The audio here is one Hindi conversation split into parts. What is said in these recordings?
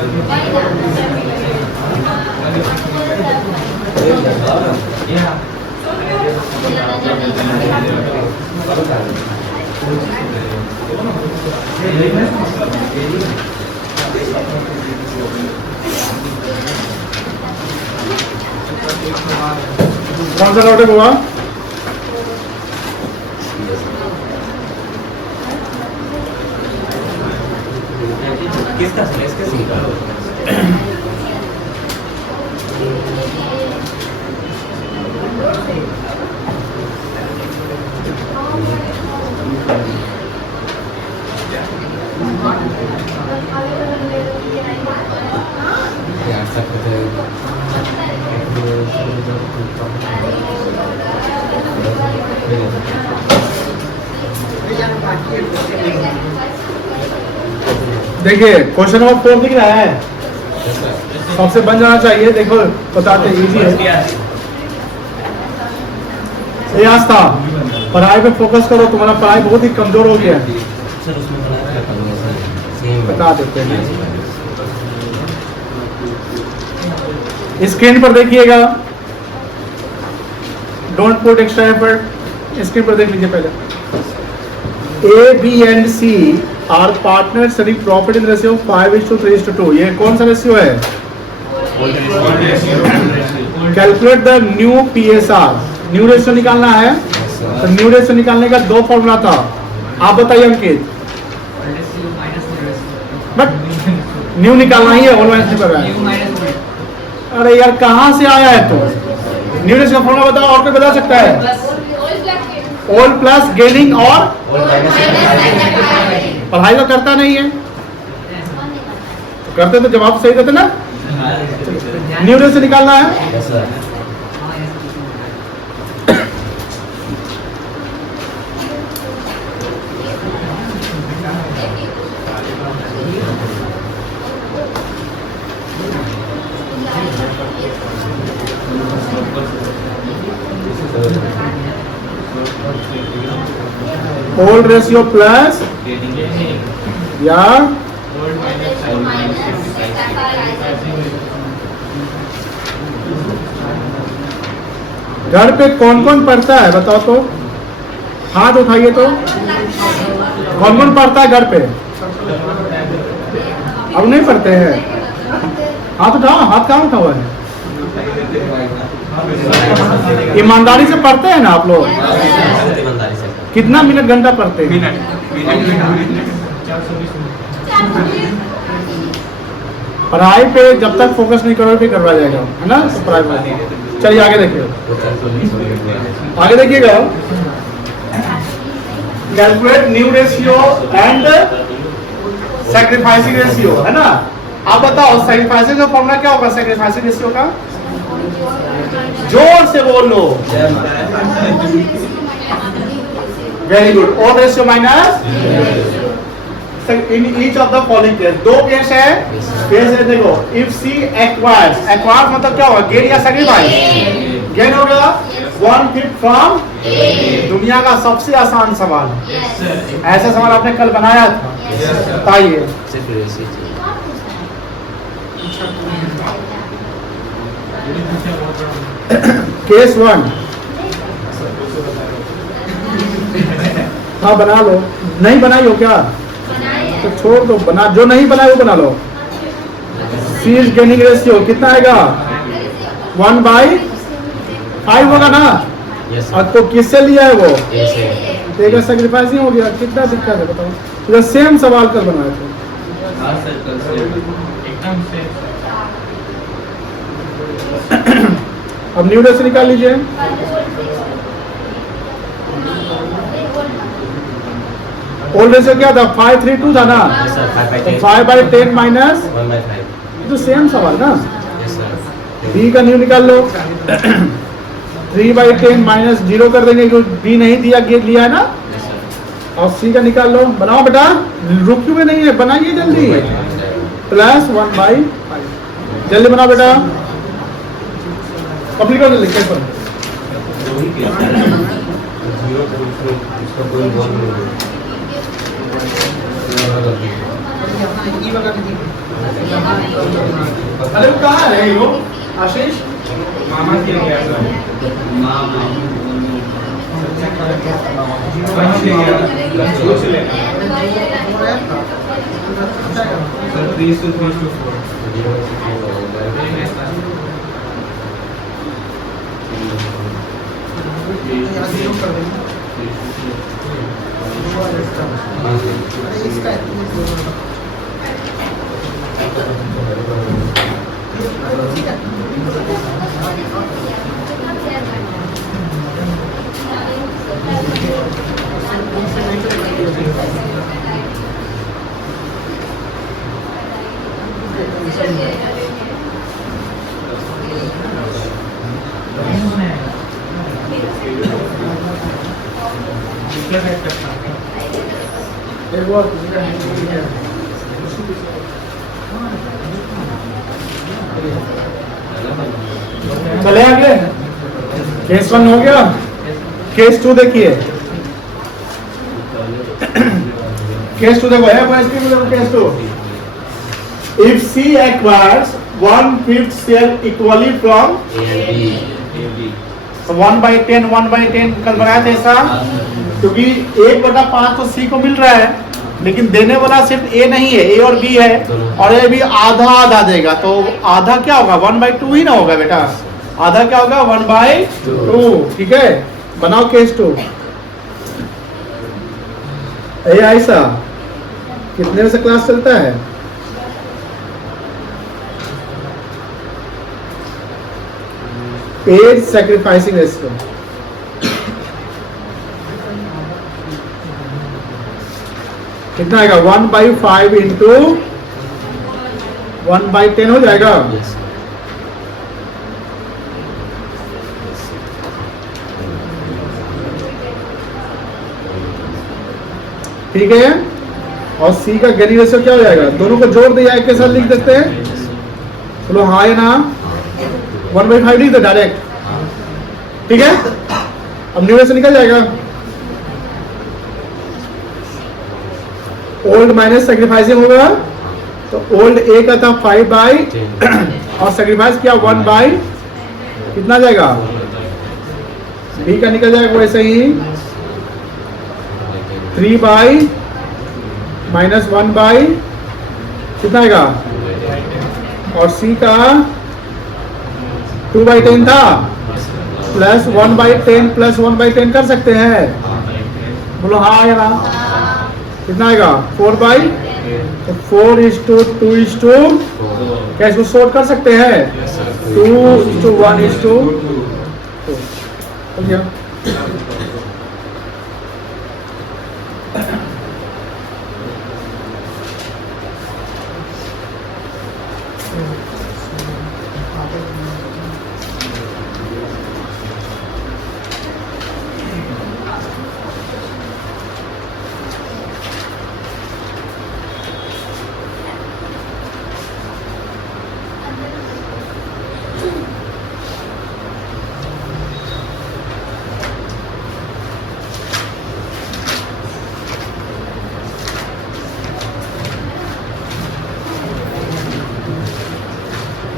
कौन सा नोट है बुआ? किसका देखिए क्वेश्चन नंबर 4 दिख रहा है, सबसे बन जाना चाहिए। देखो बताते इजी है। ये आज था, पढ़ाई पे फोकस करो, तुम्हारा पढ़ाई बहुत ही कमजोर हो गया है। बता देते हैं, स्क्रीन पर देखिएगा, don't put extra effort, screen पर देख लीजिए पहले। A, B and C are partners studying property in ratio 5:3:2। ये कौन सा रेशियो है? Calculate the new PSR। New ratio निकालना है, तो न्यू रेशियो निकालने का दो फॉर्मूला था, आप बताइए अंकित। बट न्यू निकालना ही है, ऑल माइनस पर है। अरे यार कहाँ से आया है तो? न्यू रेशियो का फॉर्मूला बताओ, और कोई बता सकता है? ऑल प्लस गेनिंग और पढ़ाई तो करता नहीं है, तो करते तो जवाब सही देते ना। न्यू रेशियो निकालना है, ओल्ड रेशियो प्लस या घर पे कौन कौन पढ़ता है बताओ तो, हाथ उठाइए तो। कौन कौन पढ़ता है घर पे? अब नहीं पढ़ते हैं, हाथ उठाओ। हाथ कहाँ उठा हुआ है? ईमानदारी से पढ़ते हैं ना आप लोग? कितना मिनट घंटा पढ़ते हैं? पढ़ाई पे जब तक फोकस नहीं करोगे फिर करवा जाएगा, है ना? तो पढ़ाई में चलिए आगे देखिए, आगे देखिएगा। Calculate new ratio and sacrificing ratio, है ना? आप बताओ सैक्रिफाइसिंग का फॉर्मूला क्या होगा? सैक्रिफाइसिंग रेशियो का जोर से बोल लो। Very good. All ratio minus in each of the following case. दो केस है, केस है देखो। इफ सी एक्वायर्स, एक्वायर्स मतलब क्या होगा? गेन या सैक्रिफाइस? गेन हो गया 1/5 फ्रॉम। दुनिया का सबसे आसान सवाल, ऐसा सवाल आपने कल बनाया था, बताइए। केस 1, हाँ बना लो। नहीं बनाई हो क्या? तो छोड़ दो, बना। जो नहीं बनाए वो बना लो। सी इज गेनिंग रेशियो कितना आएगा? 1/5 होगा ना? और तो किससे लिया है वो? एक सैक्रिफाइस नहीं हो गया। कितना दिक्कत है बताओ? तो सेम सवाल कल बनाए थे। अब न्यू रेशियो निकाल लीजिए। ओल्ड रेशियो क्या था? 5:3:2 था ना? तो 5/10 माइनस, तो सेम सवाल ना। बी का न्यू निकाल लो। 3/10 माइनस 0 कर देंगे क्योंकि बी नहीं दिया, गेट लिया है ना। और सी का निकाल लो। बनाओ बेटा, रुके हुए नहीं है, बनाइए जल्दी। प्लस 1/5, जल्दी बनाओ बेटा। पब्लिक और लिख पर अरे वो कहाँ है वो आशीष? मामा के गया सर। मामा लंच ले गया, लंच कुछ लेना सर 3 to 4 चले आगे। केस 1 हो गया। केस 2 देखिए। केस 2 देखो है case 2। If C acquires 1/5 share equally from 1/10 1/10 कल बनाया था ऐसा, क्योंकि 1/5 तो C को मिल रहा है, लेकिन देने वाला सिर्फ A नहीं है, A और B है, और A भी आधा आधा देगा, तो आधा क्या होगा 1/2 ही ना होगा बेटा, आधा क्या होगा 1/2। ठीक है, बनाओ केस 2। ऐसा कितने बजे से क्लास चलता है? Paid sacrificing ratio. कितना आएगा 1/5 इंटू 1/10 हो जाएगा। ठीक है, और C का गेनी रेशियो क्या हो जाएगा? दोनों को जोड़ दिया, एक के साथ लिख देते हैं। बोलो हाँ या ना? 1/5 लिख दो डायरेक्ट। ठीक है, अब न्यूमरेटर निकल जाएगा। ओल्ड माइनस सैक्रिफाइसिंग होगा, तो ओल्ड A का था 5/, और सैक्रिफाइस किया 1/, कितना जाएगा? B का निकल जाएगा वैसे ही 3/, माइनस 1/, कितना आएगा? और C का 2/10 था, प्लस 1/10 प्लस 1/10 कर सकते हैं। बोलो हाँ या ना? कितना आएगा? 4/, तो 4:2:2, क्या इसको शॉर्ट कर सकते हैं? 2:1:2 हो गया।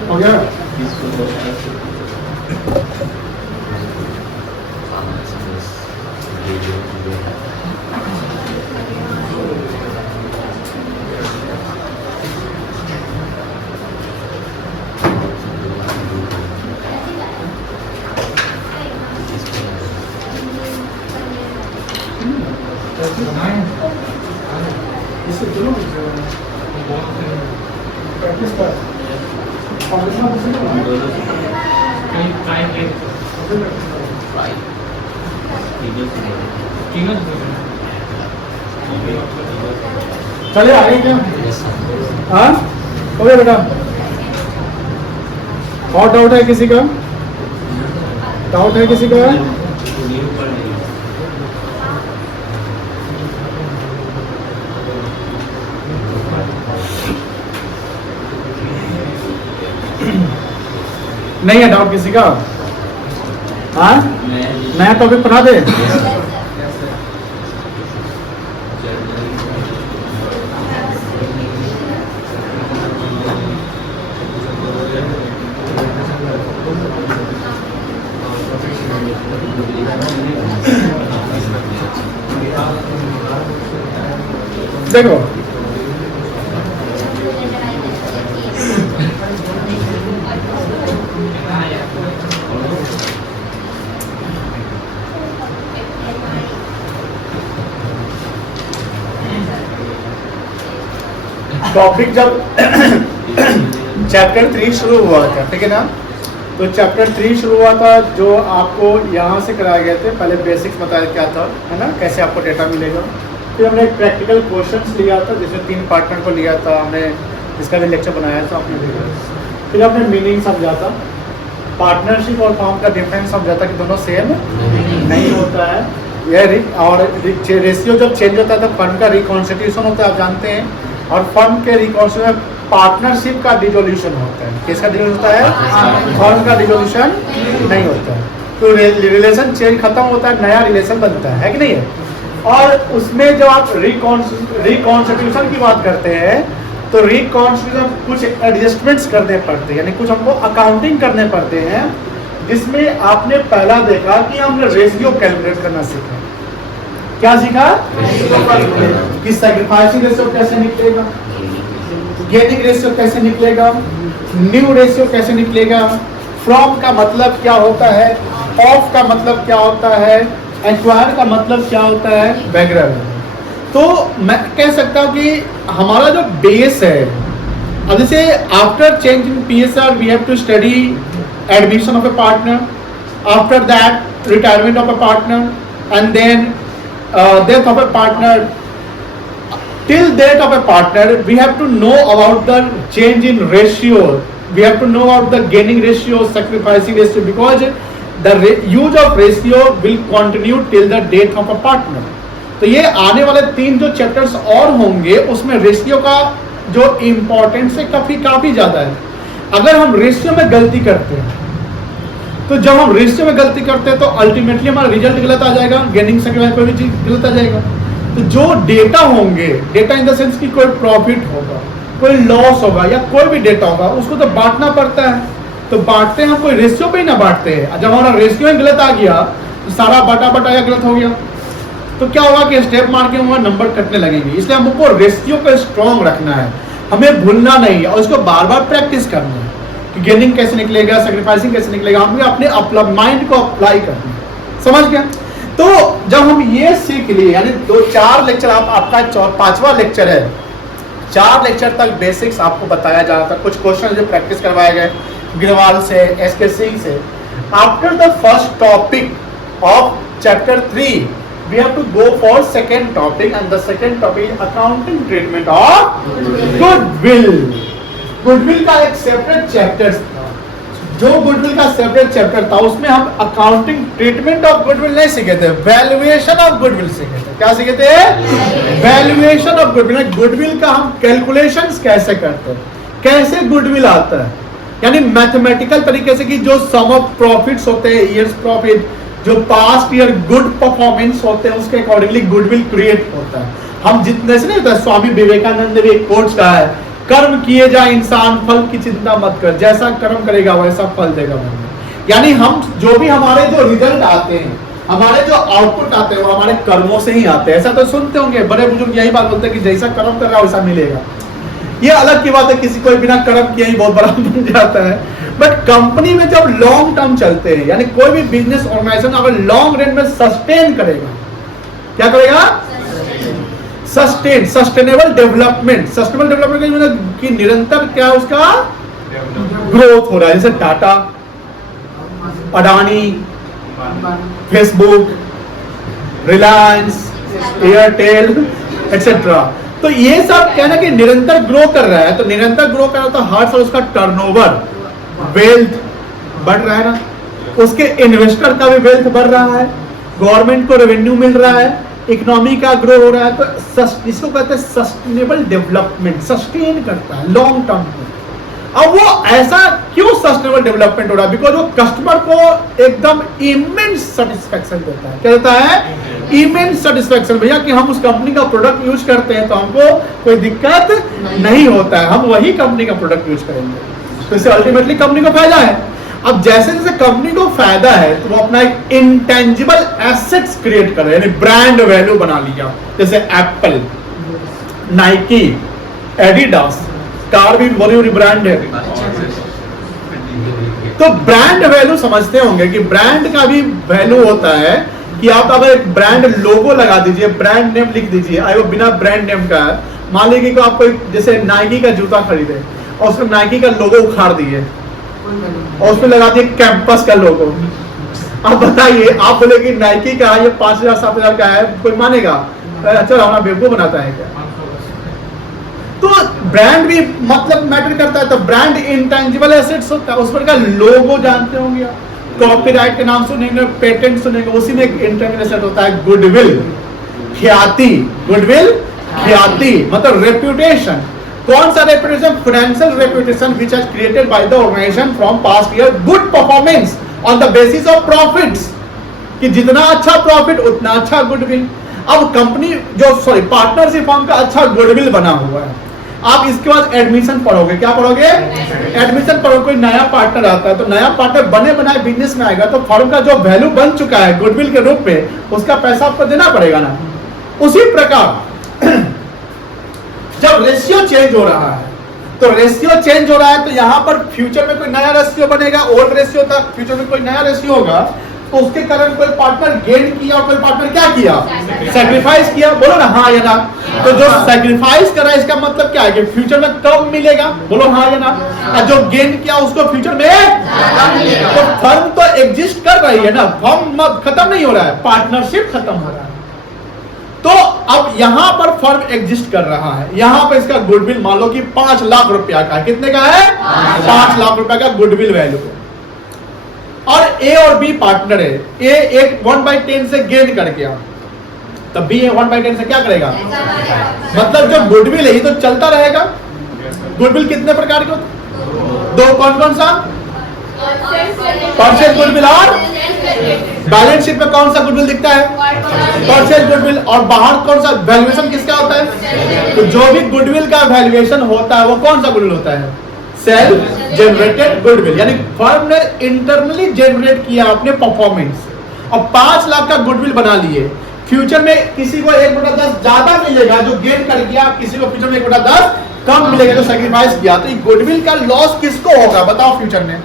हो गया। इसको चलो प्रैक्टिस कर। चले आगे क्या? हाँ हो गया बेटा। और डाउट है किसी का? डाउट है किसी का? नहीं है डाउट किसी का? हाँ नया टॉपिक पढ़ा दे। देखो टॉपिक जब चैप्टर 3 शुरू हुआ था, ठीक है ना, तो चैप्टर 3 शुरू हुआ था जो आपको यहाँ से कराए गए थे। पहले बेसिक्स बताया क्या था, है ना, कैसे आपको डेटा मिलेगा। फिर हमने एक प्रैक्टिकल क्वेश्चंस लिया था जिसमें 3 पार्टनर को लिया था हमने, जिसका भी लेक्चर बनाया था आपने देखा। फिर हमने मीनिंग समझा था, पार्टनरशिप और फॉर्म का डिफरेंस समझा था कि दोनों सेम नहीं होता है। यह और रेशियो जब चेंज होता है तो फंड का रिकॉन्स्टिट्यूशन होता है, आप जानते हैं, और फंड के रिकॉन्स्टिट्यूशन पार्टनरशिप का डिसोल्यूशन होता है। किसका डिसोल्यूशन होता है? फंड का डिसोल्यूशन नहीं होता है। तो रिलेशन चेंज खत्म होता है, नया रिलेशन बनता है कि नहीं है। और उसमें जब आप रिकॉन्स्टिट्यूशन की बात करते हैं तो रिकॉन्स्टिट्यूशन कुछ एडजस्टमेंट्स करने पड़ते हैं, यानी कुछ हमको अकाउंटिंग करने पड़ते हैं, जिसमें आपने पहला देखा कि हमने रेशियो कैलकुलेट करना सीखा। क्या सीखा? कि सैक्रिफाइसिंग रेशियो कैसे निकलेगा, गेनिंग रेशियो कैसे निकलेगा, न्यू रेशियो कैसे निकलेगा, फ्रॉम का मतलब क्या होता है, ऑफ का मतलब क्या होता है, एक्वायर का मतलब क्या होता है, वगैरह। तो मैं कह सकता हूँ कि हमारा जो बेस है, अब जैसे after change in PSR we have to study admission of a partner, after that retirement of a partner, and then death of a partner. Till death of a partner we have to know about the change in ratio, we have to know about the gaining ratio, sacrificing ratio, because the use of ratio will continue till the death of a partner. तो ये आने वाले 3 जो चैप्टर्स और होंगे उसमें रेशियो का जो इम्पोर्टेंस है काफी ज्यादा है। अगर हम रेशियो में गलती करते हैं तो जब हम रेशियो में गलती करते हैं तो अल्टीमेटली हमारा रिजल्ट गलत आ जाएगा, गेनिंग सेक्रीफाइस कोई भी चीज गलत आ जाएगा। तो जो डेटा होंगे, डेटा इन द सेंस कि कोई प्रॉफिट होगा, कोई लॉस होगा, या कोई भी डेटा होगा, उसको तो बांटना पड़ता है। तो बांटते हैं हम कोई रेशियो पे ही ना बांटते हैं। जब हमारा रेशियो ही गलत आ गया तो सारा बटा गलत हो गया, तो क्या होगा कि स्टेप मार के वहां नंबर कटने लगेंगे। इसलिए हमको रेशियो को स्ट्रॉन्ग रखना है, हमें भूलना नहीं और उसको बार बार प्रैक्टिस करना है कि गेनिंग कैसे निकलेगा, सैक्रिफाइसिंग कैसे निकलेगा, हमें अपने माइंड को अप्लाई करना है। समझ गया? तो जब हम ये सीख लिए, यानी 4 लेक्चर आपका 5वां लेक्चर है, 4 लेक्चर तक बेसिक्स आपको बताया जा रहा था, कुछ क्वेश्चन जो प्रैक्टिस करवाए गए गिरवाल से, एसके सिंह से। After the first topic of chapter 3 we have to go for second topic, and the second topic is accounting treatment of goodwill. Goodwill का एक सेपरेट चैप्टर, जो गुडविल का सेपरेट चैप्टर था उसमें हम अकाउंटिंग ट्रीटमेंट ऑफ गुडविल नहीं सीखे थे, वैल्यूएशन ऑफ गुडविल सीखे थे। क्या सीखे थे? Valuation of goodwill. गुडविल का हम कैलकुलेशंस कैसे करते हैं, कैसे गुडविल आता है, यानी मैथमेटिकल तरीके से कि जो सम ऑफ प्रॉफिट्स होते हैं, ईयर्स प्रॉफिट, जो पास्ट ईयर गुड परफॉर्मेंस होते हैं, उसके अकॉर्डिंगली गुडविल क्रिएट होता है। हम जितने से नहीं होता, स्वामी विवेकानंद ने भी एक कोट कहा है, कर्म किए जाए इंसान, फल की चिंता मत कर, जैसा कर्म करेगा वैसा फल देगा। यानी हम जो भी हमारे जो रिजल्ट आते हैं, हमारे जो आउटपुट आते हैं, वो हमारे कर्मों से ही आते हैं। ऐसा तो सुनते होंगे, बड़े बुजुर्ग यही बात बोलते हैं कि जैसा कर्म कर रहा है वैसा मिलेगा। ये अलग की बात है, किसी को बिना कर्म किए ही बहुत बड़ा बन जाता है। बट कंपनी में जब लॉन्ग टर्म चलते हैं, यानी कोई भी बिजनेस ऑर्गेनाइजेशन अगर लॉन्ग रेंज में सस्टेन करेगा, क्या करेगा? Sustainable development. सस्टेनेबल डेवलपमेंट का मतलब कि निरंतर क्या उसका ग्रोथ हो रहा है, जैसे Tata, Adani, Facebook, Reliance, Airtel etcetera. तो ये सब कहना कि निरंतर ग्रो कर रहा है, तो निरंतर ग्रो कर रहा है तो हर साल उसका टर्नओवर, वेल्थ बढ़ रहा है ना, उसके इन्वेस्टर का भी वेल्थ बढ़ रहा है, गवर्नमेंट को रेवेन्यू मिल रहा है, इकोनॉमी का ग्रो हो रहा है। तो इसको कहते हैं सस्टेनेबल डेवलपमेंट, सस्टेन करता है लॉन्ग टर्म में। अब वो ऐसा क्यों सस्टेनेबल डेवलपमेंट हो रहा है? बिकॉज वो कस्टमर को एकदम इमेंस सेटिस्फेक्शन देता है। क्या देता है? Immense satisfaction. भैया कि हम उस कंपनी का प्रोडक्ट यूज करते हैं तो हमको कोई दिक्कत नहीं होता है, हम वही कंपनी का प्रोडक्ट यूज करेंगे, तो इससे अल्टीमेटली कंपनी को फायदा है। अब जैसे जैसे कंपनी को फायदा है तो वो अपना एक इंटेंजिबल एसेट्स क्रिएट कर रहे हैं, यानी ब्रांड वैल्यू बना लिया। जैसे एप्पल, नाइकी, एडिडास, कार भी बॉलीवुड ब्रांड है। तो ब्रांड वैल्यू समझते होंगे कि ब्रांड का भी वैल्यू होता है कि आप अगर एक ब्रांड लोगो लगा दीजिए, ब्रांड नेम लिख दीजिए, अगर वो बिना ब्रांड नेम का है, मान लीजिए कि आप कोई जैसे नाइकी का जूता खरीदे और उसमें नाइकी का लोगो उखाड़ दिए और उसमें लगा दिए कैंपस का लोगो। अब बताइए, आप बोले कि नाइकी का ये 5,000 7,000 का है, कोई मानेगा? अच्छा हमारा बेवकूफ बनाता है क्या? तो ब्रांड भी मतलब मैटर करता है। तो ब्रांड इंटेंजिबल एसेट्स होता है, उस पर का लोगो जानते होंगे आप, कॉपीराइट के नाम सुनेंगे, पेटेंट सुनेंगे, उसी में एक इंटेंजिबल एसेट होता है गुडविल, ख्याति। गुडविल ख्याति मतलब रेप्यूटेशन। कौन सा reputation? Financial reputation which has created by the organisation from past year, good performance on the basis of profits, कि जितना अच्छा प्रॉफिट उतना अच्छा गुडविल। अब कंपनी जो पार्टनरशिप फर्म का अच्छा गुडविल बना हुआ है, आप इसके बाद एडमिशन पढ़ोगे, क्या पढ़ोगे? एडमिशन पढ़ोगे। कोई नया पार्टनर आता है तो नया पार्टनर बने बनाए बिजनेस में आएगा तो फर्म का जो वैल्यू बन चुका है गुडविल के रूप में, उसका पैसा आपको देना पड़ेगा ना। उसी प्रकार जब रेशियो चेंज हो रहा है, तो रेशियो चेंज हो रहा है तो यहां पर फ्यूचर में कोई नया रेशियो बनेगा, ओल्ड रेशियो था, फ्यूचर में कोई नया रेशियो होगा, तो उसके कारण कोई पार्टनर गेन किया और कोई पार्टनर क्या किया? सैक्रिफाइस किया। बोलो ना हाँ या ना। तो जो सैक्रिफाइस करा इसका मतलब क्या है कि फ्यूचर में कम मिलेगा, बोलो हाँ या ना। और जो गेन किया उसको फ्यूचर में, तो फर्म तो एग्जिस्ट कर रही है ना, फर्म खत्म नहीं हो रहा है, पार्टनरशिप खत्म हो रहा है। तो अब यहां पर फर्म एग्जिस्ट कर रहा है, यहां पर इसका गुडविल मान लो कि 5 लाख रुपया का है। कितने का है? 5 लाख रुपया का गुडविल वैल्यू। और ए और बी पार्टनर है, ए एक 1/10 से गेन कर गया, तब बी 1/10 से क्या करेगा? मतलब जो गुडविल है ये तो चलता रहेगा। गुडविल कितने प्रकार के? 2। कौन कौन सा? परचेज गुडविल और बैलेंस शीट में कौन सा गुडविल दिखता है? Purchase goodwill. और बाहर कौन सा? वैल्यूएशन किसका होता है? तो जो भी गुडविल का वैल्यूएशन होता है वो कौन सा गुडविल होता है? सेल्फ जनरेटेड गुडविल, यानी फर्म ने इंटरनली जनरेट किया अपने परफॉर्मेंस। और 5 लाख का गुडविल बना लिए, फ्यूचर में किसी को 1/10 ज्यादा मिलेगा जो गेन कर गया, किसी को फ्यूचर में 1/10 कम मिलेगा जो सैक्रिफाइस किया। तो गुडविल का लॉस किसको होगा बताओ फ्यूचर में?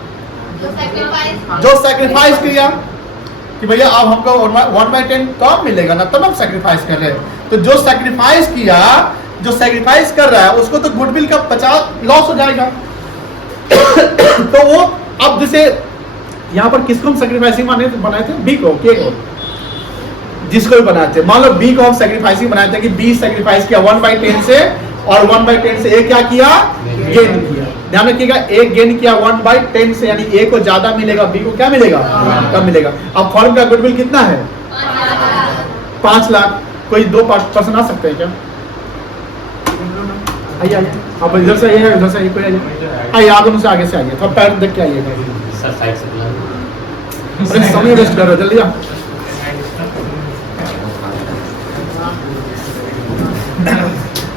जो सैक्रिफाइस किया कि भैया अब हमको 1/10 कम मिलेगा ना, तब हम सैक्रिफाइस कर रहे हैं। तो जो सैक्रिफाइस किया, जो सैक्रिफाइस कर रहा है उसको तो गुडविल का 50 लॉस हो जाएगा। तो वो अब जैसे यहां पर किसको हम सैक्रिफाइसिंग बनाए थे? बी को, के को, जिसको भी बनाते, मान लो बी को हम सैक्रिफाइसिंग बनाए थे कि बी सैक्रिफाइस किया 1/10 से, और 1/10 से ए क्या किया? गेन किया। ध्यान रखिएगा, ए गेन किया 1/10 से, यानी ए को ज्यादा मिलेगा, बी को क्या मिलेगा? कम मिलेगा। अब फर्म का गुडविल कितना है? 5 लाख। कोई 2 पर्सन आ सकते हैं क्या? आइए आइए, आप इधर से आइए, इधर से आइए, कोई आइए, आप दोनों से आगे से आइए, थोड़ा पैर देख के आइए। अरे समय वेस्ट कर रहे हो, जल्दी आ।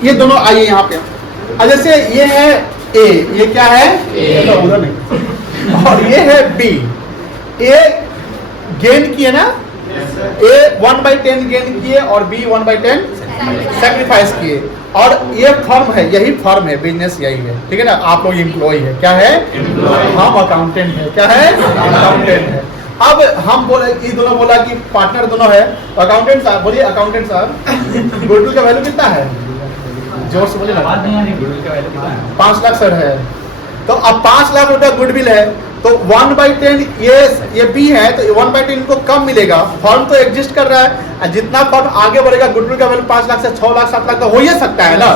ये दोनों आइए यहाँ पे। जैसे ये है ए, ये क्या है? ए। उधर नहीं। और ये है बी। ए गेन किए ना, ए 1/10 गेन किए और बी 1/10 सैक्रिफाइस किए। और ये फर्म है, यही फर्म है, बिजनेस यही है, ठीक है ना। आप लोग एम्प्लॉय है, क्या है? हम अकाउंटेंट है, क्या है? अकाउंटेंट है। अब हम बोले, ये दोनों बोला कि पार्टनर दोनों है। अकाउंटेंट साहब बोलिए, अकाउंटेंट साहब गुडविल का वैल्यू कितना है? जोर से बोलिए ना। 5 लाख सर है। तो अब 5 लाख रुपया गुडविल है, तो 1/10 ये बी है, तो 1/10 इनको कम मिलेगा। फर्म तो एग्जिस्ट कर रहा है, जितना फर्म आगे बढ़ेगा गुडविल का वैल्यू 5 लाख से 6 लाख 7 लाख तो हो ही सकता है ना,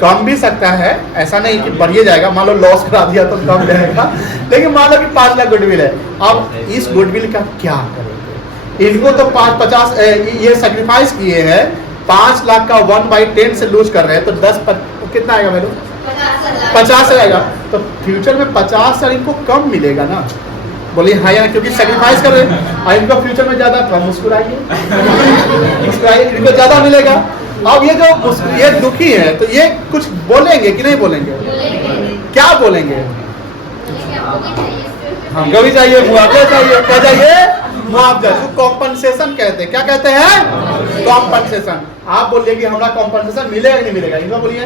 कम भी सकता है, ऐसा नहीं कि बढ़िए जाएगा। मान लो लॉस करा दिया तो कम जाएगा, लेकिन मान लो कि 5 लाख गुडविल है। अब इस गुडविल का क्या करेंगे? इनको तो 50 ये सैक्रिफाइस किए हैं, 5 लाख का 1/10 से लूज कर रहे हैं, तो 10 कितना आएगा वैल्यू? 50 आएगा। तो फ्यूचर में 50 इनको कम मिलेगा ना, बोलिए हाँ या, क्योंकि सैक्रिफाइस कर रहे हैं और इनको फ्यूचर में ज्यादा कम। मुस्कुराइए, मुस्कुराइए, इनको ज्यादा मिलेगा। अब ये जो ये दुखी है तो ये कुछ बोलेंगे कि नहीं बोलेंगे? क्या बोलेंगे? हमको भी चाहिए, मुआवजा चाहिए, क्या चाहिए? मुआवजा, इसको कॉम्पनसेशन कहते हैं। क्या कहते हैं? कॉम्पनसेशन। आप बोलिए कि हमारा कॉम्पनसेशन मिलेगा कि नहीं मिलेगा? एकदम बोलिए,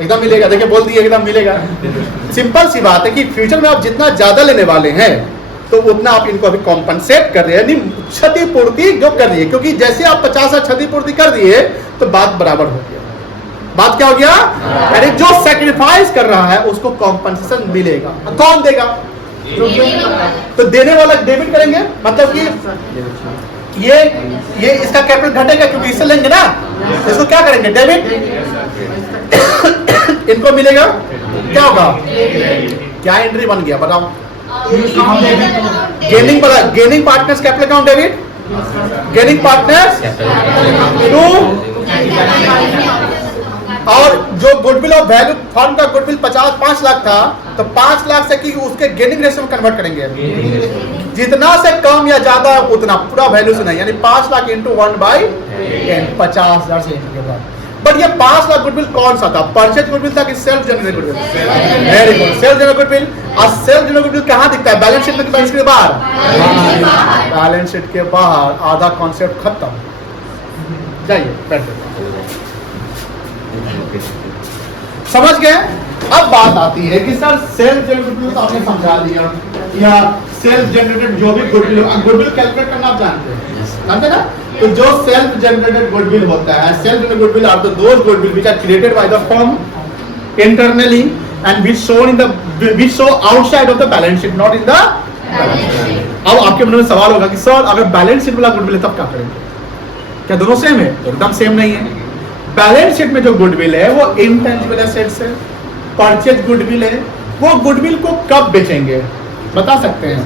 एकदम मिलेगा। देखिए बोल दिए एकदम मिलेगा। सिंपल सी बात है कि फ्यूचर में आप जितना ज्यादा लेने वाले हैं तो उतना आप इनको अभी कॉम्पनसेट कर रहे हैं, यानी क्षतिपूर्ति जो कर रही है, क्योंकि जैसे आप 50 क्षतिपूर्ति कर दिए तो बात बराबर हो गया। बात क्या हो गया? यानी जो सेक्रीफाइस कर रहा है उसको कॉम्पनसेशन मिलेगा। कौन देगा? तो देने वाला डेबिट करेंगे, मतलब कि ये इसका कैपिटल घटेगा क्योंकि इससे लेंगे ना, इसको क्या करेंगे? डेबिट। इनको मिलेगा, क्या होगा? क्या एंट्री बन गया बताओ? Gaining partners capital account debit, gaining partners to, और जो गुडविल ऑफ वैल्यू फर्म का गुडविल 5 लाख था तो 5 लाख से कि उसके गेनिंग रेशियो में कन्वर्ट करेंगे। जितना से कम या ज्यादा उतना, पूरा वैल्यू से नहीं, यानी 5 लाख इंटू 1/10, 50,000 से के बाद। बट ये 5 लाख गुडविल कौन सा था? परचेज गुडविल था कि self generated goodwill? Very good, self generated goodwill. और सेल्फ जनरेटेड गुडविल कहाँ दिखता है? बैलेंस शीट में, बैलेंस शीट के बाहर। बैलेंस शीट के बाहर आधा कॉन्सेप्ट खत्म। जाइए बैठे, समझ गए? अब बात आती है कि सर सेल्फ जनरेटेड तो आपने समझा दिया, या सेल्फ जनरेटेड जो भी गुडविल कैलकुलेट करना आप जानते हैं, समझे ना? तो जो सेल्फ जनरेटेड गुडविल होता है, self generated goodwill are those goodwill which are created by the firm internally and which show outside of the balance sheet, not in the balance sheet. अब आपके मन में सवाल होगा कि सर अगर बैलेंस शीट वाला गुडविल है तब क्या करेंगे? क्या दोनों सेम है? एकदम सेम नहीं है। बैलेंस शीट में जो गुडविल है वो इंटेंजिबल एसेट्स है, परचेज गुडविल है। वो गुडविल को कब बेचेंगे बता सकते हैं?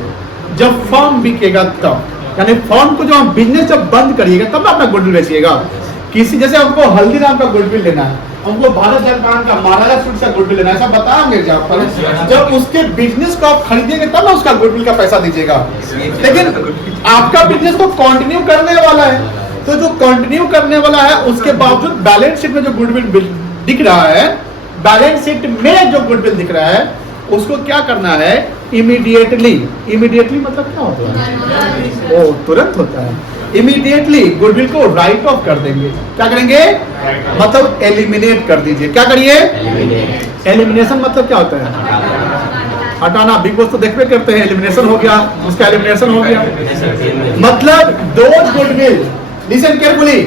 जब फर्म बिकेगा तब, यानी फर्म को जो हम बिजनेस जब बंद करिएगा तब अपना गुडविल बेचिएगा। किसी जैसे हमको हल्दीराम का गुडविल लेना है, हमको भारत जलपान का, महाराजा फूड्स का गुडविल लेना है, ऐसा बताएंगे जब उसके बिजनेस को आप खरीदेंगे तब ना उसका गुडविल का पैसा दीजिएगा। लेकिन आपका बिजनेस तो कंटिन्यू करने वाला है, तो जो कंटिन्यू करने वाला है उसके बावजूद बैलेंस शीट में जो गुडविल दिख रहा है, बैलेंस शीट में जो गुडविल दिख रहा है उसको क्या करना है? इमीडिएटली। इमीडिएटली मतलब क्या होता है? वो तुरंत होता है। इमीडिएटली गुडविल को राइट ऑफ कर देंगे। क्या करेंगे? मतलब एलिमिनेट कर दीजिए। क्या करिए? एलिमिनेशन मतलब क्या होता है? हटाना। बिग बॉस तो देखते करते हैं, एलिमिनेशन हो गया, उसका एलिमिनेशन हो गया। मतलब those goodwill, listen carefully,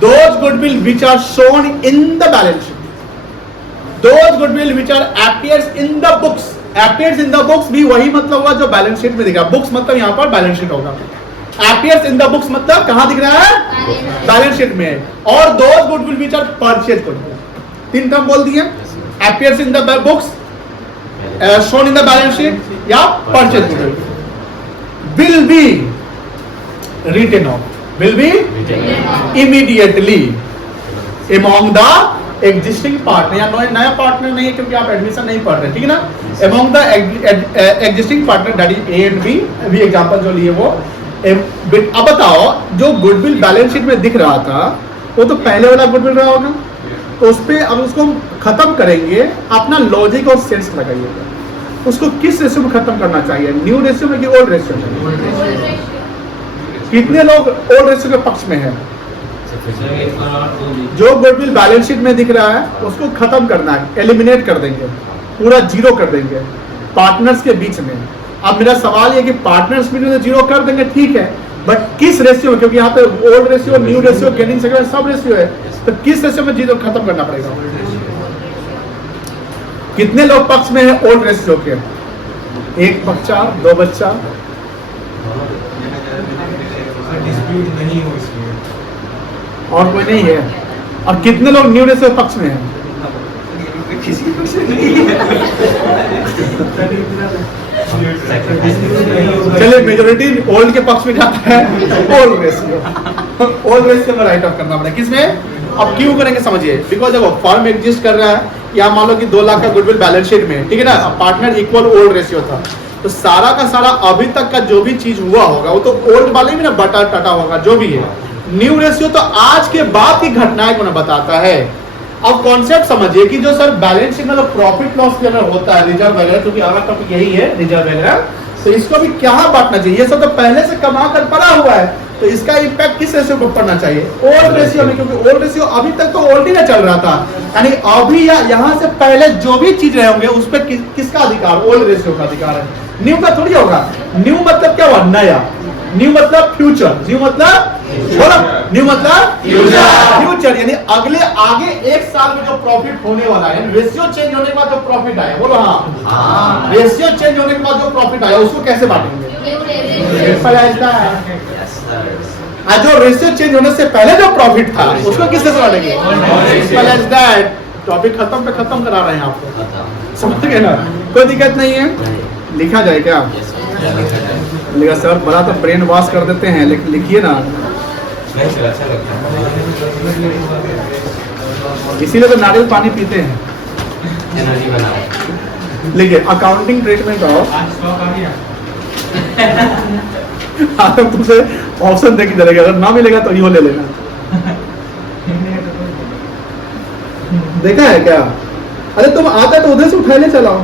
those goodwill which are shown in the balance sheet, those goodwill which are appears in the books, appears in the books भी वही मतलब हुआ जो बैलेंस शीट में दिखा। बुक्स मतलब यहाँ पर बैलेंस शीट होगा। appears in the books मतलब कहाँ दिख रहा है? बैलेंस शीट में। और those goodwill which are purchased goodwill, 3 term बोल दिए। appears in the books, shown in the balance sheet या purchased goodwill will be written off, will be immediately among the existing partner, या नया पार्टनर नहीं है क्योंकि आप एडमिशन नहीं पढ़ रहे, ठीक है ना? among the existing partner, that is A and B, अभी एग्जांपल जो लिए वो। अब बताओ जो गुडविल बैलेंस शीट में दिख रहा था वो तो पहले वाला गुडविल रहा होगा, तो उस पे अब उसको खत्म करेंगे। अपना लॉजिक और सेंस लगाइएगा, उसको किस रेशियो में खत्म करना चाहिए? न्यू रेशियो में कि ओल्ड रेशियो में? कितने लोग ओल्ड रेशियो के पक्ष में हैं? जो गुडविल बैलेंस शीट में दिख रहा है उसको खत्म करना है, एलिमिनेट कर देंगे, पूरा जीरो कर देंगे पार्टनर्स के बीच में। अब मेरा सवाल ये कि पार्टनर्स में जीरो कर देंगे, ठीक है, बट किस रेशियो में? क्योंकि यहाँ पे old ratio, new ratio, gaining segment सब रेशियो है, तो किस रेशियो में जीरो खत्म करना पड़ेगा? कितने लोग पक्ष में है ओल्ड रेशियो के? 1 बच्चा, 2 बच्चा, डिस्प्यूट नहीं हो इसलिए, और कोई नहीं है। और कितने लोग न्यू रेशियो पक्ष में हैं? किसी पक्ष में नहीं है। चलिए मेजोरिटी ओल्ड के पक्ष में जाता है। ओल्ड रेशियो में राइट ऑफ करना पड़ेगा। किसमें? अब क्यों करेंगे समझिए। बिकॉज जब फर्म एग्जिस्ट कर रहा है, या मान लो कि 2 लाख का गुडविल बैलेंस शीट में, ठीक है ना, पार्टनर इक्वल ओल्ड रेशियो था, तो सारा का सारा अभी तक का जो भी चीज हुआ होगा वो तो ओल्ड वाले में ना बटा टटा होगा जो भी है। न्यू रेशियो तो आज के बाद की घटनाएं को ना बताता है। अब कॉन्सेप्ट समझिए कि जो सर बैलेंस शीट में जो प्रॉफिट लॉस वगैरह होता है, रिजर्व वगैरह, क्योंकि हमारा टॉपिक यही है रिजर्व वगैरह, तो इसको भी क्या बांटना चाहिए, ये सब तो पहले से कमा कर पड़ा हुआ है, तो इसका इम्पैक्ट किस रेशियो पर पड़ना चाहिए, ओल्ड रेशियो में, क्योंकि ओल्ड रेशियो अभी तक तो ओल्ड ही ना चल रहा था, यानी अभी या यहाँ से पहले जो भी चीज रहे होंगे उस पर किसका अधिकार, ओल्ड रेशियो का अधिकार है, न्यू का थोड़ी होगा। न्यू मतलब क्या हुआ, नया, न्यू मतलब फ्यूचर, न्यू मतलब बोलो, न्यू मतलब फ्यूचर, यानी अगले आगे एक साल में जो प्रॉफिट होने वाला है, रेशियो चेंज होने के बाद जो प्रॉफिट आया, बोलो हाँ, रेशियो चेंज होने के बाद जो प्रॉफिट आया उसको कैसे बांटेंगे, जो रेशियो चेंज होने से पहले जो प्रॉफिट था उसको किससे बांटेंगे, टॉपिक खत्म पे खत्म करा रहे हैं आपको, समझ गए ना, कोई दिक्कत नहीं है, लिखा जाए क्या, लिखा सर बड़ा तो ब्रेन वॉश कर देते हैं, लेकिन लिखिए ना, अच्छा लगता है, इसीलिए तो नारियल पानी पीते हैं। लिखिए अकाउंटिंग ट्रीटमेंट ऑफ, आज तुमसे ऑप्शन देखी जाएगी, अगर ना मिलेगा तो यो ले लेना, देखा है क्या, अरे तुम आता तो उधर से उठा ले चलाओ,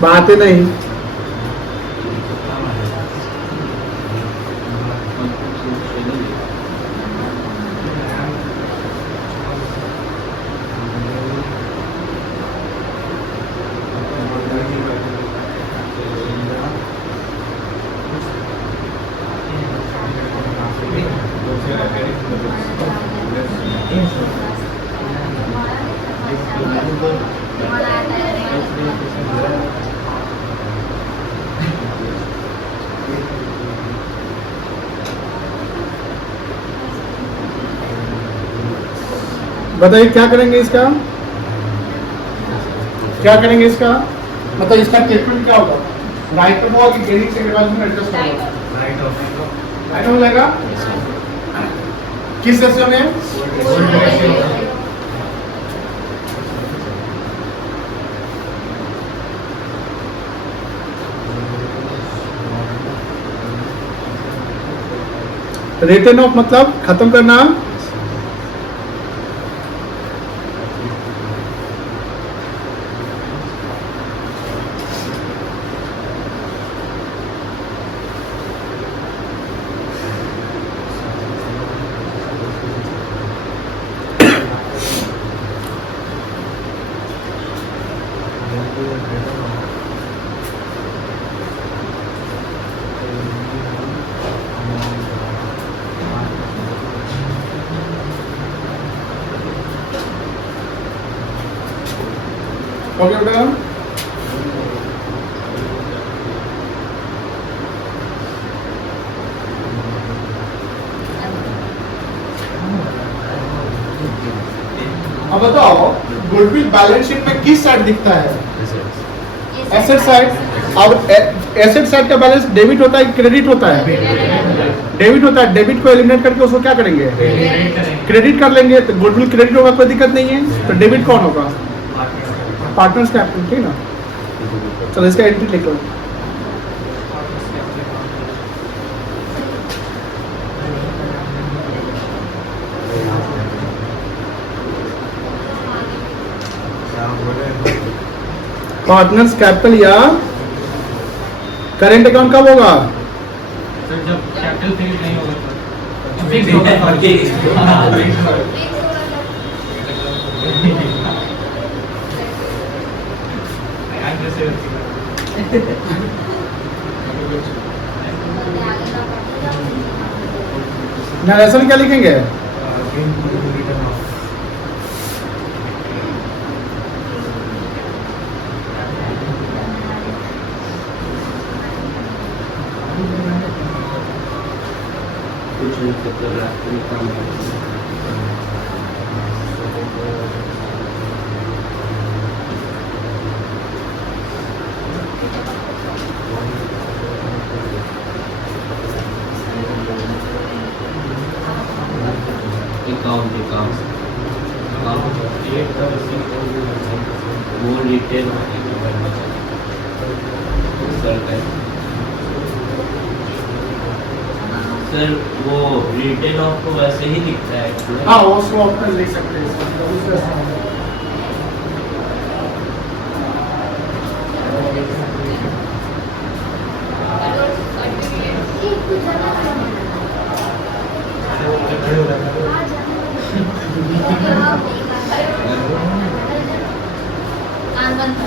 बातें नहीं, बताइए क्या करेंगे इसका, क्या करेंगे इसका, मतलब इसका ट्रीटमेंट क्या होगा, राइट ऑफ होगा कि गेनिंग से एडजस्ट होगा, राइट हो जाएगा, किस रेशियो में, रिटर्न ऑफ मतलब खत्म करना, हो गया बेटा, अब बताओ गुडविल बैलेंस शीट में किस साइड दिखता है, एसेट साइड, अब एसेट साइड का बैलेंस डेबिट होता है क्रेडिट होता है, डेबिट होता है, डेबिट को एलिमिनेट करके उसको क्या करेंगे, क्रेडिट कर लेंगे, तो गुडविल क्रेडिट होगा, कोई दिक्कत नहीं है, तो डेबिट कौन होगा, पार्टनर्स कैपिटल, ठीक ना, चलो इसका एंट्री लिख लो, पार्टनर्स कैपिटल या करेंट अकाउंट कब होगा, सर जब कैपिटल फिक्स नहीं होगा नरेशन क्या लिखेंगे, वो रिटेल सर वो रिटेल ऑफ को वैसे ही दिखता है हाँ वो उसको ऑप्शन लिख सकते हैं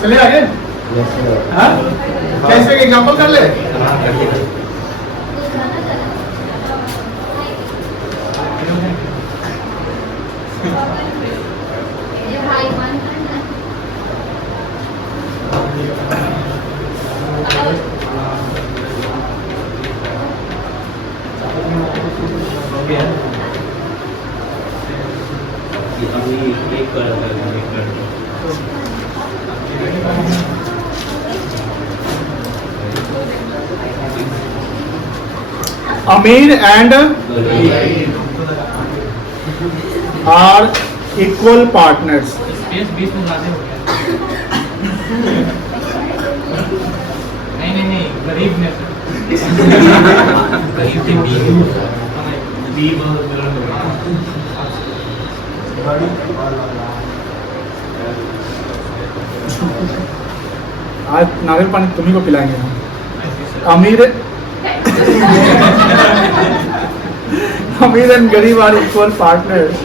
चलिए आगे हाँ कैसे एग्जांपल कर ले अभी एक कर Amir and are equal partners. Space बीच में ज्यादा हो गया नहीं गरीब में गरीब से बी आज नारियल पानी तुम्ही को पिलाएंगे हम Amir and Garib are equal partners.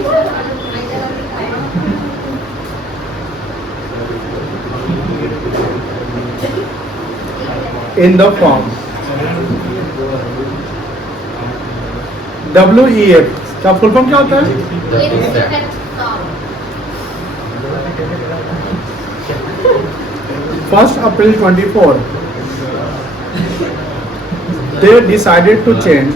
In the form WEF का फुल फॉर्म क्या होता है? First April 24 they decided to change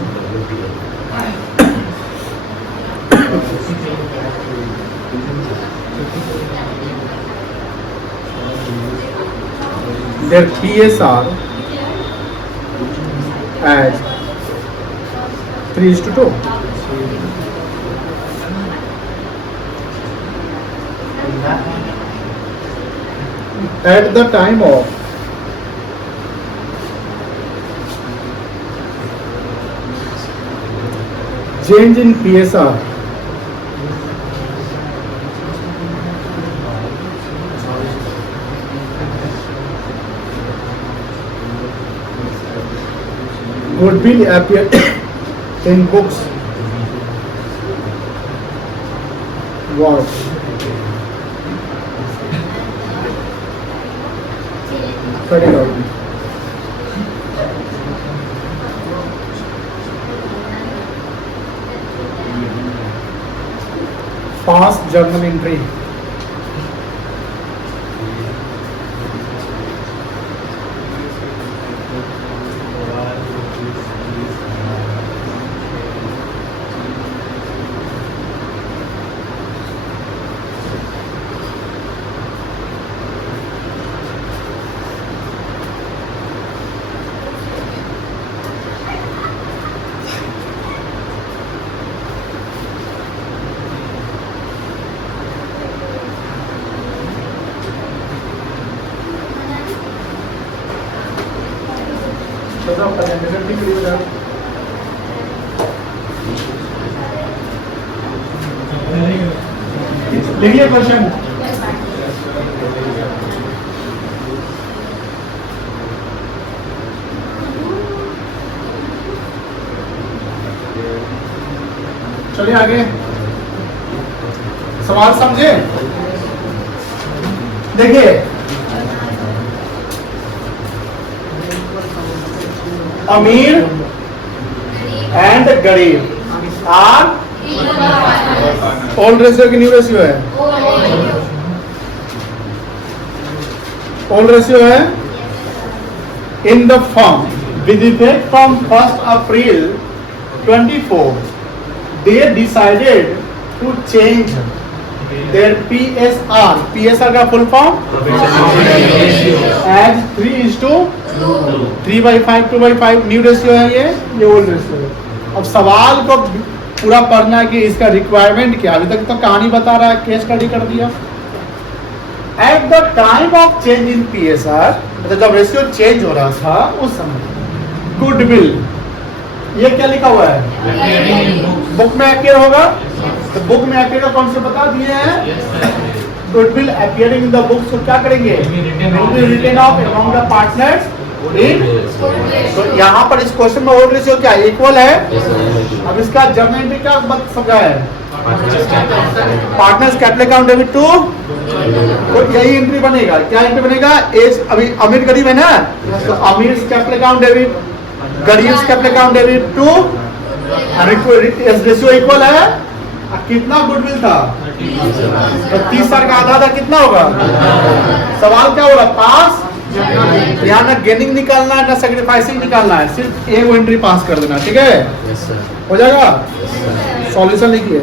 their PSR as 3:2. At the time of change in PSR, goodwill appeared in books was carried out. Past journal entry. लिखिए क्वेश्चन चलिए आगे सवाल समझे देखिए अमीर एंड गरीब आर ओल्ड रेशियो की न्यू रेशियो है ओल्ड रेशियो है in the form with effect from 1st April 24 they decided to change their PSR. PSR का full form as 3:3/5 2/5 new ratio है ये ओल्ड रेशियो है। अब सवाल को पूरा पढ़ना है कि इसका रिक्वायरमेंट क्या। अभी तक तो कहानी बता रहा है, केस स्टडी कर दिया। Eight the time of change in PSR, मतलब जब रेशियो चेंज हो रहा था उस समय गुडविल, ये क्या लिखा हुआ है, बुक में अपीयर होगा। तो बुक में अपीयर का कॉन्सेप्ट बता दिए हैं। Goodwill appearing in the book, तो क्या करेंगे, written off among the partners in. तो यहाँ पर इस क्वेश्चन में ओल्ड रेशियो क्या इक्वल है। अब इसका जर्नल एंट्री क्या समझा है, partners capital account debit to, तो यही एंट्री बनेगा। क्या एंट्री बनेगा, एज अभी अमीर गरीब है ना, तो अमीर कैपिटल अकाउंट डेबिट, गरीब capital account debit to, ratio equal है। कितना गुडविल था, तो 30 साल का आधा था, कितना होगा। सवाल क्या होगा, पास। यहाँ ना गेनिंग निकालना है ना सेक्रीफाइसिंग निकालना है, सिर्फ एक एंट्री पास कर देना, ठीक है, हो जाएगा। सॉल्यूशन लिखिए।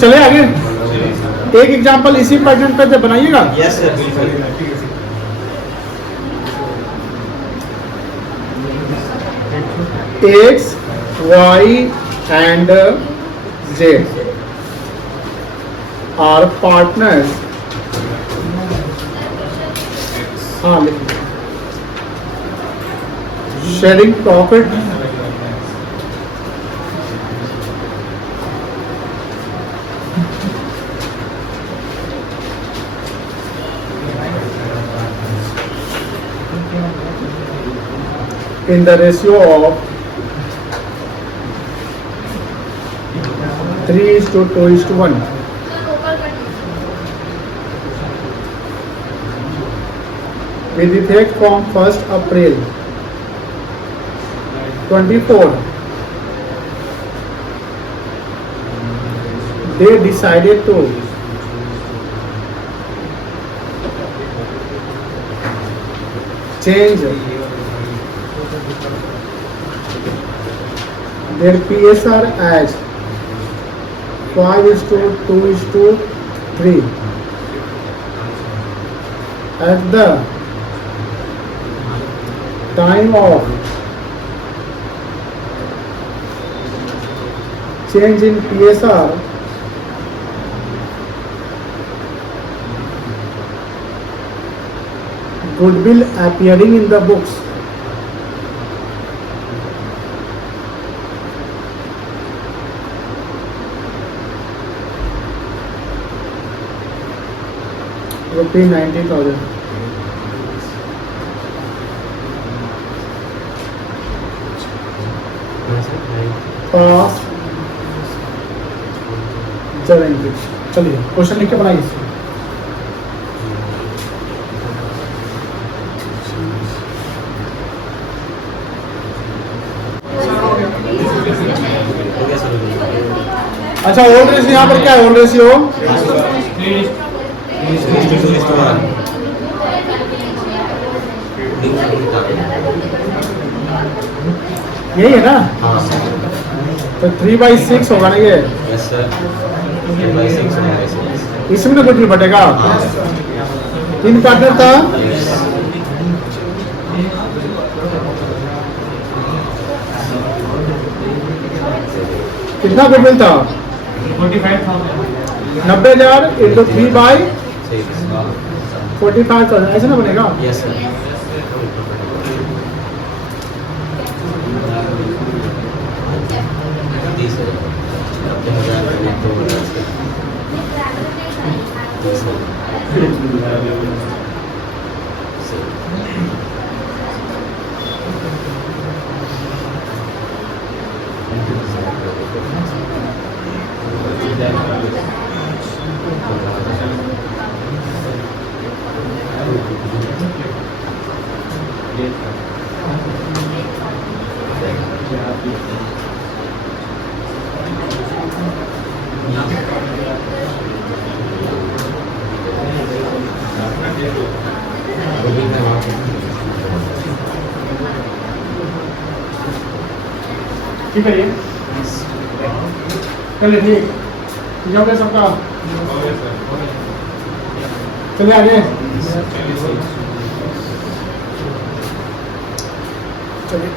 चले आगे, एक एग्जांपल इसी पैटर्न पे बनाइएगा। यस सर, बिल्कुल। X, Y and Z are partners. हाँ, sharing profit in the ratio of 3:2:1. With effect from 1st April 24, they decided to change their PSR as 5:2:3 at the time of change in PSR. goodwill appearing in the books. Rupees 90,000. Pass journal entry. चलिए क्वेश्चन लिख के बनाइए इसको. अच्छा ओल्ड रेशियो यहाँ पर क्या है? ओल्ड रेशियो यही है ना? तो 3/6 होगा ना ये? यस सर 3/6 इसमें तो कुछ भी बटेगा. 3 पार्टनर था. कितना गुडविल था? 90,000 इंटू 3/45,000 ऐसे ना बनेगा? यस सर ठीक है ये चलिए ठीक जाओगे सबका. चलिए आगे. चलिए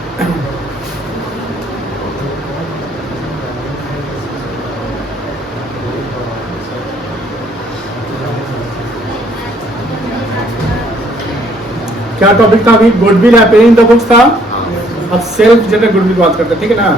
क्या टॉपिक था अभी? Goodwill appearing in the books था. अब सेल्फ जनरेट गुडविल की बात करते हैं. ठीक है ना?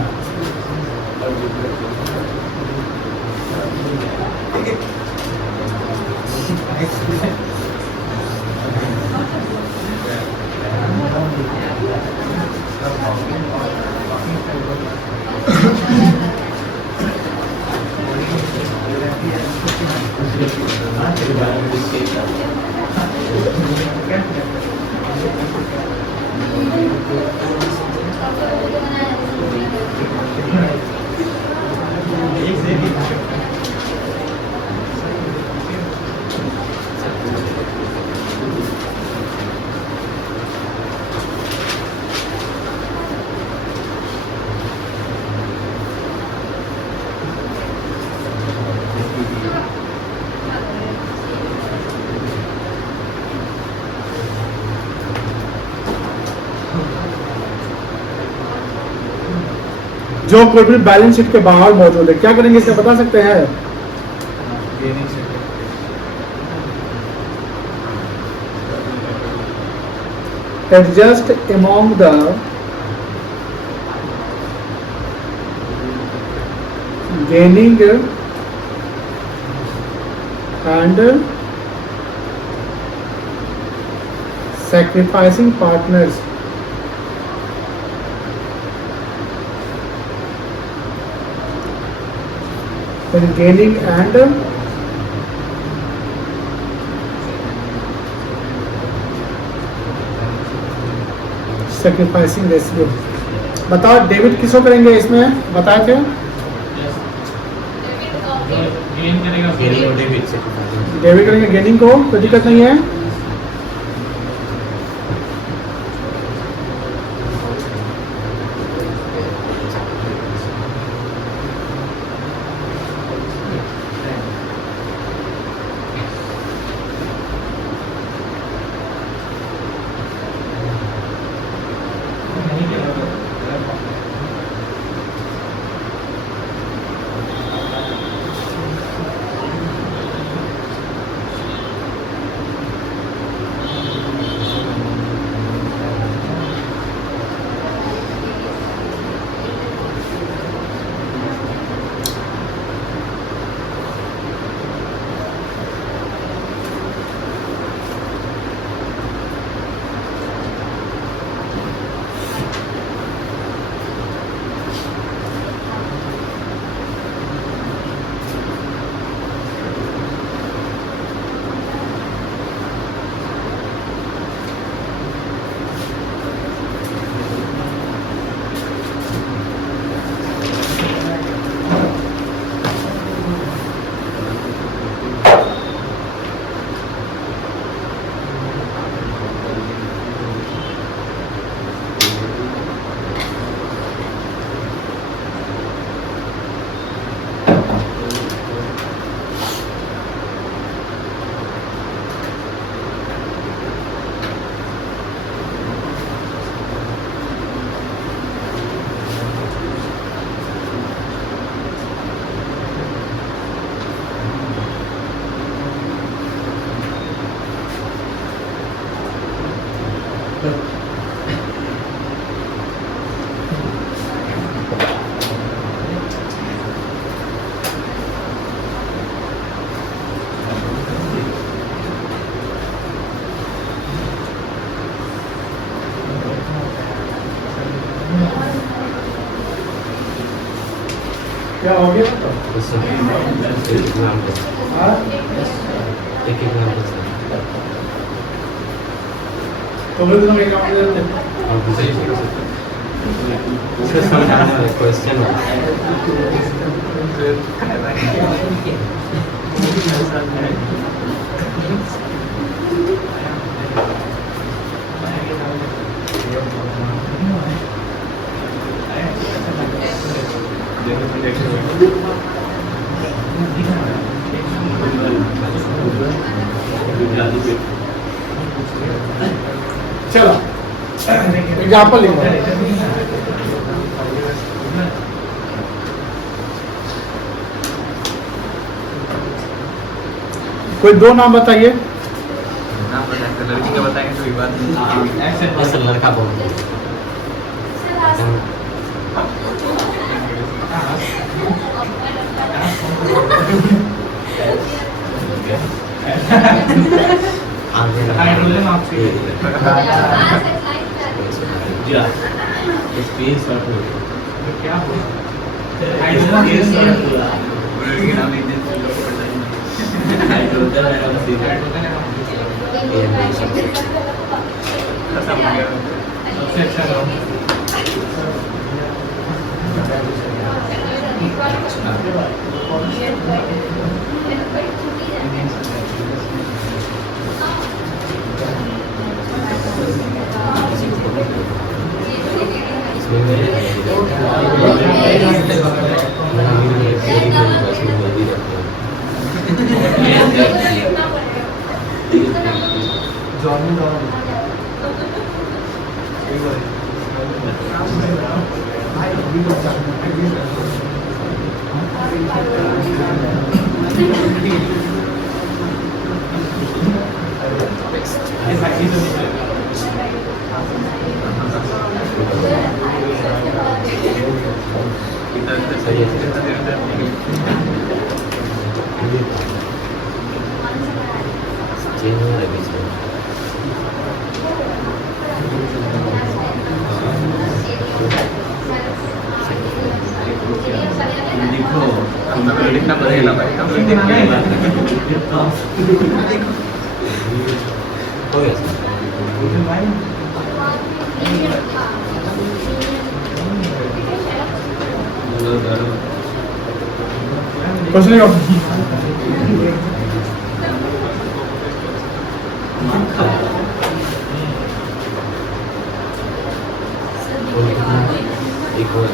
जो गुडविल बैलेंस शीट के बाहर मौजूद है क्या करेंगे इसे बता सकते हैं? Adjust among the gaining and sacrificing partners when gaining and sacrificing ratio. बताओ डेबिट किसको करेंगे इसमें? बताए थे डेबिट करेंगे गेनिंग को. कोई दिक्कत नहीं है. हाँ? एक एग्जाम्पल सर तो फिर तुम एक काम करते उसको समझाने वाले क्वेश्चन हो चलो एग्जाम्पल लिखो। कोई दो नाम बताइए। लड़की का बताएंगे तो एक बात बस लड़का बोल स्पेस और क्या हो लड़की नाम एक दिन हाइड्रोजन सबसे अच्छा नाम लिखना पड़ेगा भाई हम लोग देख हो गया कुछ नहीं हो। एक और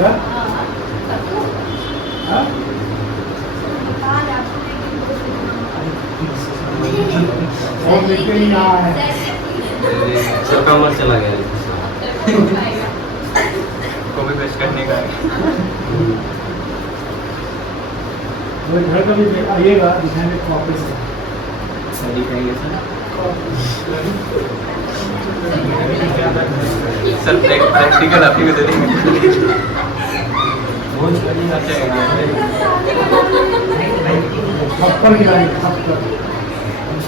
हाँ? हाँ? और लिखते नहीं आ रहा है। सबका मर चला गया कॉपी पेस्ट करने का वो घर का भी आइएगा दिखाने वापस दिखाएंगे सर प्रैक्टिकल आप ही को दे देंगे थप्पड़ की लाइन थप्पड़।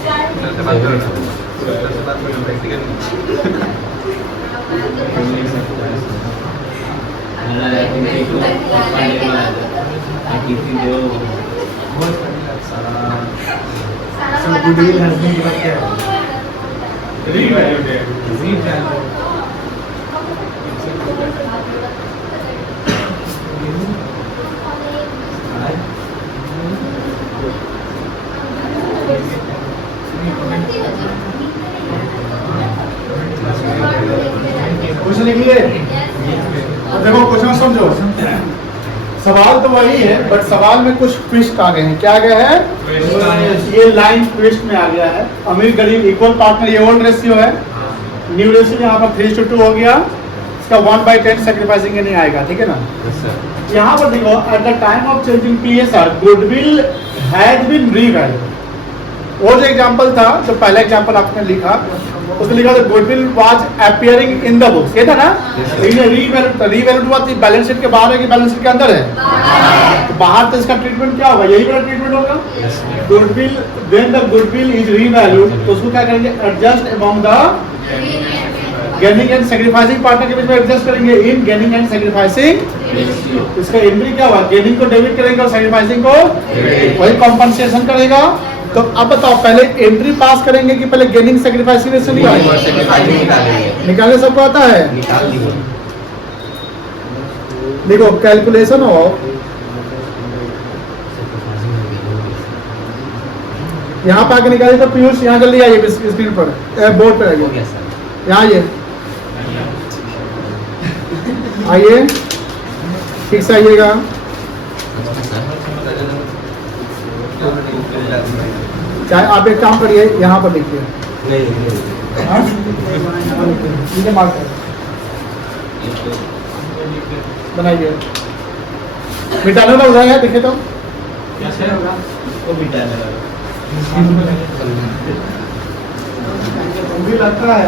सर से बात करो सर से बात करो practical So good deal has been given here. Question लिखिए। देखो क्वेश्चन समझो। सवाल तो वही है बट सवाल में कुछ ट्विस्ट आ गए हैं। क्या आ गया है? ये लाइन ट्विस्ट में आ गया है। अमीर गरीब इक्वल पार्टनर, ये ओल्ड रेशियो है। न्यू रेशियो यहाँ पर 3:2 हो गया। इसका 1/10 सैक्रिफाइसिंग नहीं आएगा, ठीक है ना? यहाँ पर देखो at the time of changing PSR goodwill has been revalued. वो जो एग्जांपल था, जो पहला एग्जांपल आपने लिखा, उसमें लिखा था goodwill was appearing in the books, ये था ना? लेकिन रीवैल्यूड हुआ तो बैलेंस शीट के बाहर है कि बैलेंस शीट के अंदर है? तो बाहर तो इसका ट्रीटमेंट क्या होगा? यही वाला ट्रीटमेंट होगा। Goodwill when the goodwill is revalued तो उसको क्या करेंगे? Adjust among the gaining and sacrificing partner के बीच में एडजस्ट करेंगे इन गेनिंग एंड सैक्रिफाइसिंग। इसका एंट्री क्या हुआ, गेनिंग को डेबिट करेंगे और सैक्रिफाइसिंग को वही कॉम्पनसेशन करेगा। तो अब बताओ पहले एंट्री पास करेंगे कि पहले गेनिंग सैक्रिफाइसिंग रेशियो निकालेंगे? निकालने सबको आता है? निकाल दिए। देखो कैलकुलेशन हो, यहाँ पे आके निकालिए। तो पीयूष यहाँ जल्दी आइए स्क्रीन पर, बोर्ड पर आइए, यहाँ आइए, आइए ठीक से आइएगा। चाहे आप एक काम करिए, यहाँ पर देखिए, हाँ? नीचे मार्क कर बनाइए। मिटाने वाला उधर है, देखिए तो वो मिटाने वाला मुझे लगता है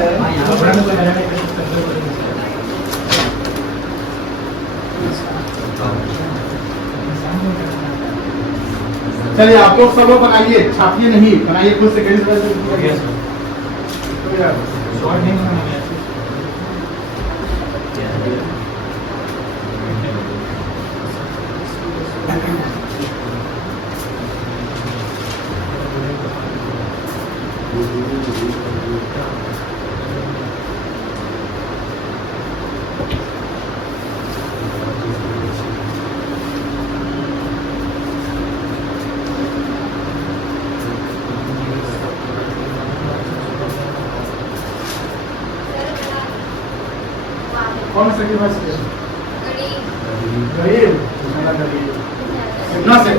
चलिए आप लोग सब लोग बनाइए, छापिए नहीं, बनाइए खुद से। कौन सैक्रिफाइस किया? गरीब। कितना से?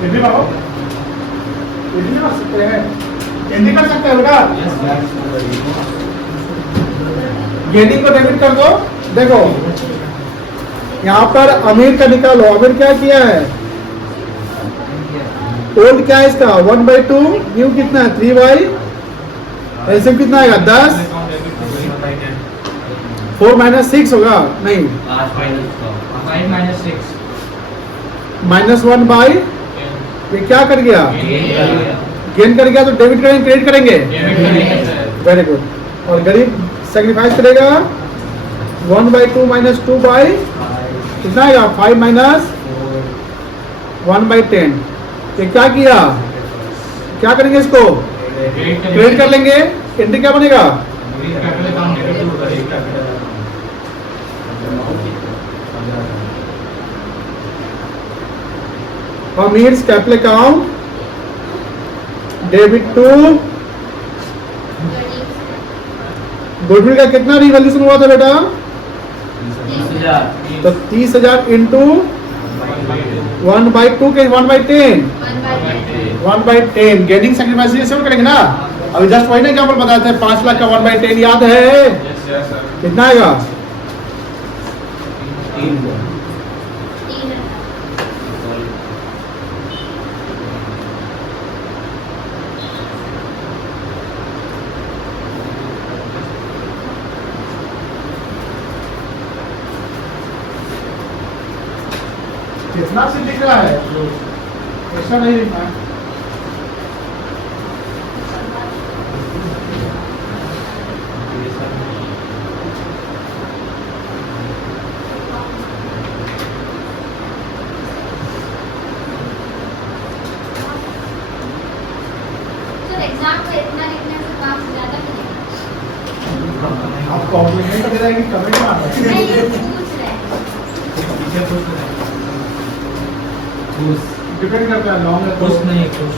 एंट्री मारो, एंट्री कर सकते हैं, एंट्री कर सकते हैं बेटा। गेनिंग को डेबिट कर दो। देखो यहाँ पर अमीर का निकालो। अमीर क्या किया है? ओल्ड क्या है इसका? 1/2, न्यू कितना है? 3/, ऐसे कितना आएगा? 10। 4 - 6 होगा, नहीं -1/, ये क्या कर गया? गेन कर गया। तो डेबिट करेंगे क्रेडिट करेंगे? Very good. और गरीब सैक्रिफाइस करेगा 1/2 - 2/, कितना आएगा? 5 - 1/10। ये क्या किया? क्या करेंगे इसको? क्रेडिट कर लेंगे। एंट्री क्या बनेगा? Amir's capital account debit to goodwill का कितना रिवैल्यूएशन हुआ था बेटा? 30,000। तो 30,000 इंटू 1/2 के 1/10, 1/10 गेनिंग सैक्रिफाइस करेंगे ना। अभी जस्ट वही ना क्या बताए थे, 5 लाख का 1/10 याद है? कितना आएगा? 3 कितना से दिख रहा है? ऐसा नहीं दिखना है। एग्जाम में इतना आप कॉम्प्लीमेंट दे रहे हैं कि कमेंट मार रहे हैं? नहीं, पूछ रहे हैं। डिपेंड करता है लॉन्ग है कुछ नहीं कुछ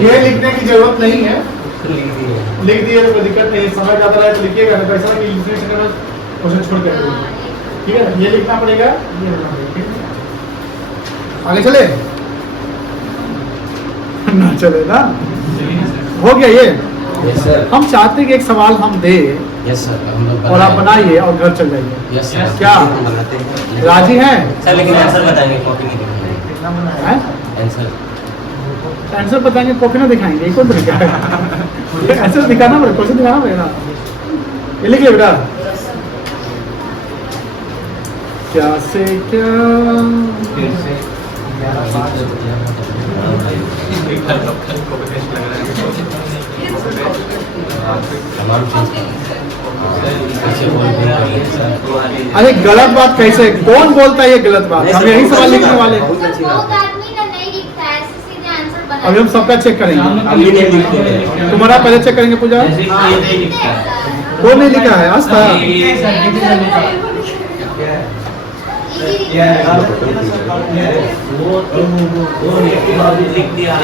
ये लिखने की जरूरत नहीं है, लिख दिए तो कोई दिक्कत नहीं, समय ज्यादा रहे तो लिखिएगा, नहीं तो ऐसा कि लिखने से क्वेश्चन छोड़ कर ठीक है, ये लिखना पड़ेगा, ये लिखना पड़ेगा, ठीक है? आगे चले ना चले ना, हो गया ये। Yes sir. हम चाहते हैं कि एक सवाल हम दे यस सर, हम लोग और आप बनाइए और घर चल जाइए। Yes sir. क्या? बनाते हैं। राजी हैं? सर लेकिन आंसर बताएंगे, कॉपी नहीं दिखाएंगे। हैं? आंसर आंसर बताएंगे, कॉपी ना दिखाएंगे, ये कौन तरीका है? आंसर दिखाना पड़ेगा, क्वेश्चन दिखाना पड़ेगा। ये लिखिए बेटा, क्या से क्या फिर से कल को बेस्ट लग रहा है तमाम चीज कैसे बोल कर लेते सर। अरे गलत बात कैसे, कौन बोलता है ये गलत बात? हम यही सवाल लिखने वाले हैं। बहुत अच्छी बात बहुत है। आदमी ना नहीं लिखता है, ऐसे सीधे आंसर बना अभी हम सबका चेक करेंगे। हम भी नहीं लिखते हैं। तुम्हारा पहले चेक करेंगे पूजा, जैसे कि ये नहीं लिखता है कौन नहीं लिखा है आज तक? वो लिख दिया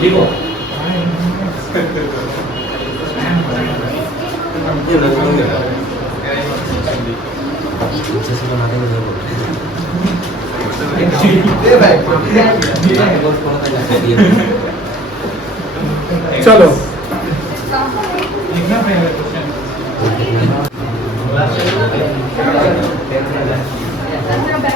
लिखो ये नहीं बोलेंगे। अच्छे से बना देंगे नहीं बोलते। चलो लिखना Thank you.